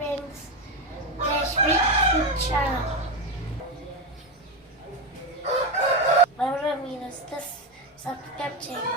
Friends, Rashmi food channel. ఎవరో మీరు వస్తే సబ్స్క్రైబ్ చేయండి.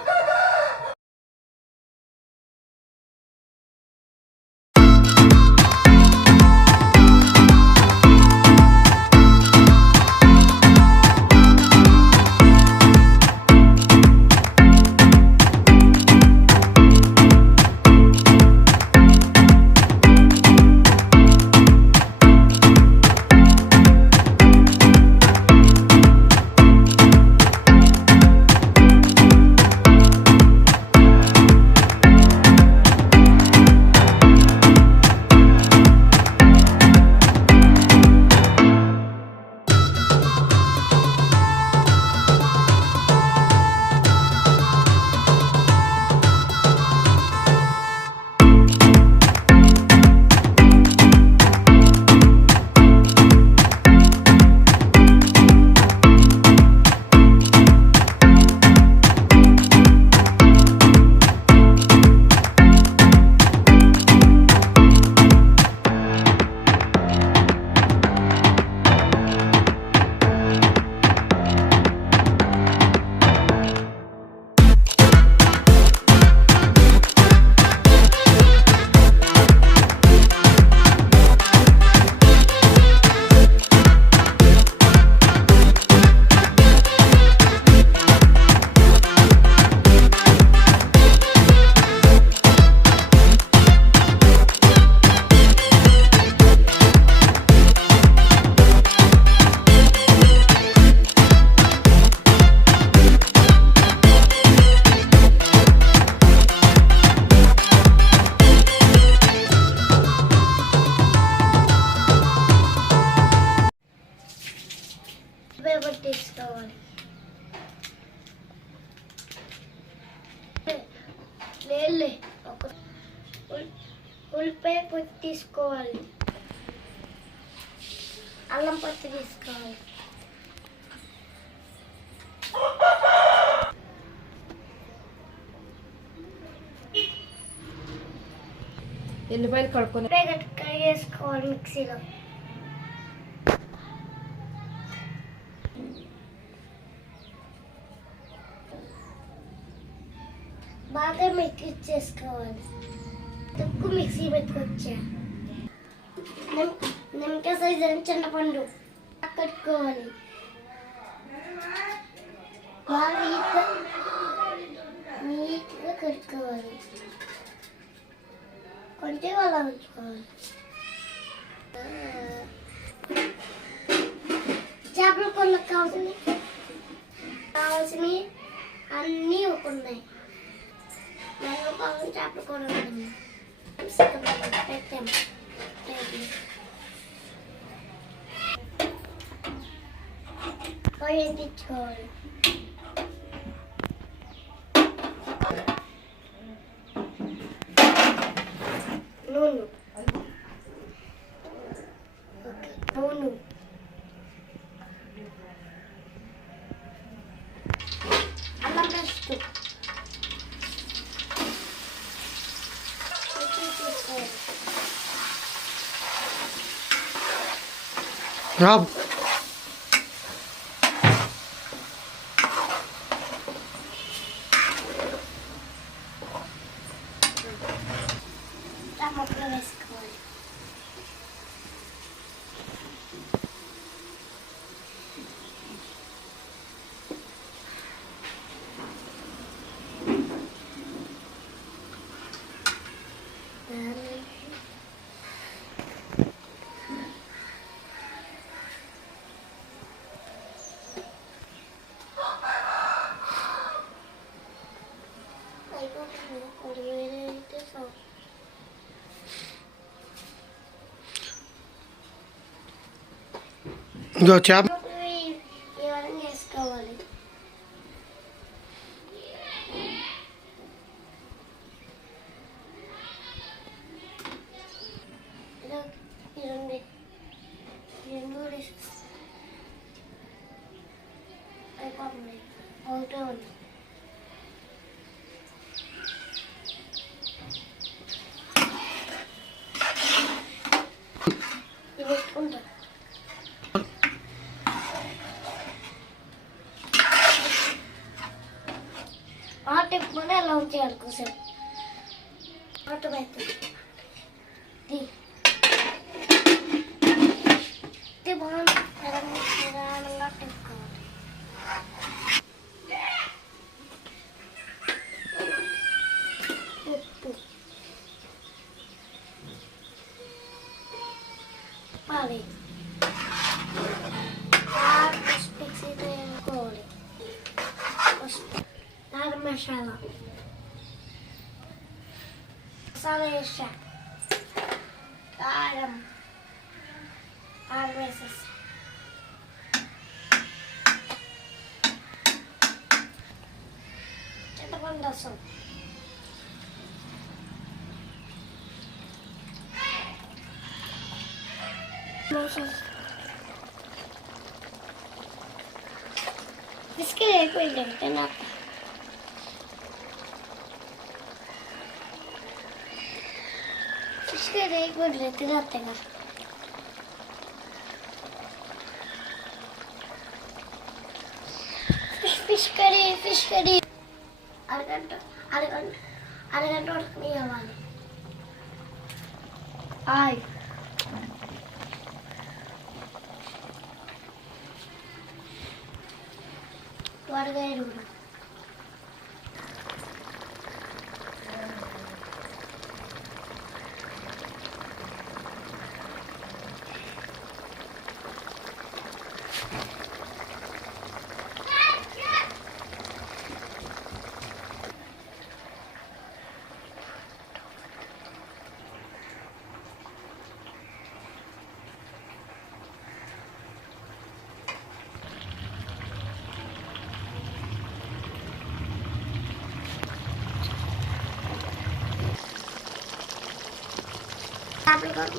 తీసుకోవాలి. ఒక ఉల్లిపాయ పొట్టు తీసుకోవాలి, అల్లం పొట్టు తీసుకోవాలి, ఎల్లిపాయలు కడుక్కొని వేసుకోవాలి మిక్సీలో. బాగా మిక్సీ చేసుకోవాలి. తక్కువ మిక్సీ పెట్టుకొచ్చా. నిమ్మకాయ సైజు చింతపండు కట్టుకోవాలి. బాగా నీట్గా కట్టుకోవాలి. కొంచెం అలా ఉంచుకోవాలి. చేపల కూరలకు కావాల్సినవి అన్నీ ఉన్నాయి. పాపం చేపల కూర పెట్టాము. పొయ్యి ఎత్తించుకోవాలి. నూనె అల్లం పేస్ట్ Rob. టమాటా వేసుకోవాలి. ఇంకో చేప వేసుకోవాలి. ఒకటి ఉండు. ఆటెప్పుడే ఎలా ఉంచేయాలి కూర్చొని ఆటోమేటిక్ బాగుంది నిదానంగా తిప్పుకోవాలి. ఉప్పు పాలి మిక్సీతో వేసుకోవాలి. గరం మసాలా మసాలా వేసా కారం వేసేసి చింతపండు రసం బిస్కెట్ అయిపోయింది తిన్నాక బిస్కెట్ అయిపోయింది తినత్తగా ఫిష్ కర్రీ అరగంట వరకు అవ్వాలి. త్వరగా ఎరువులు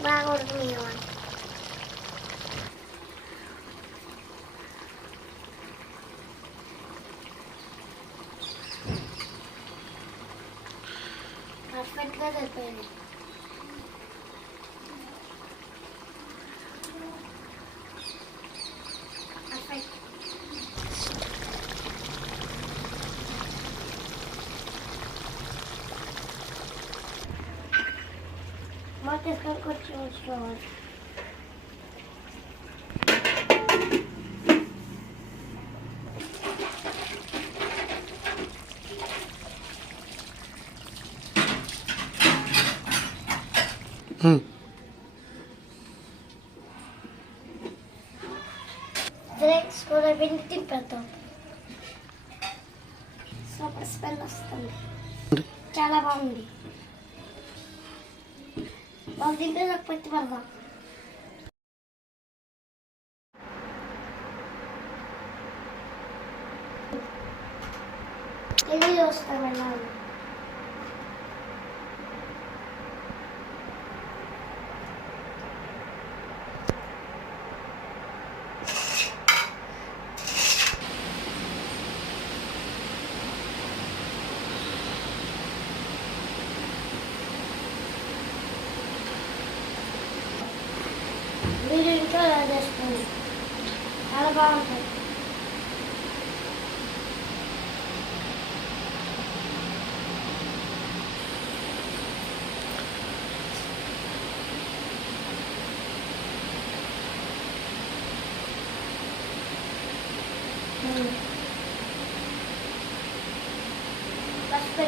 బాగా ఉడుకునేవాళ్ళు. పర్ఫెక్ట్గా సరిపోయింది. పర్ఫెక్ట్. తీసుకొని కొంచెం ఉంచుకోవాలి. కూడా వెండి తింపేద్దాం. సూపర్ స్మెల్ వస్తుంది. చాలా బాగుంది. బాగా తింటే నాకు పచ్చి పడదాం. ఇది చూస్తాం వెళ్ళాలి. మీరు ఇంట్లో చేసుకోండి, చాలా బాగుంటుంది. పసుపు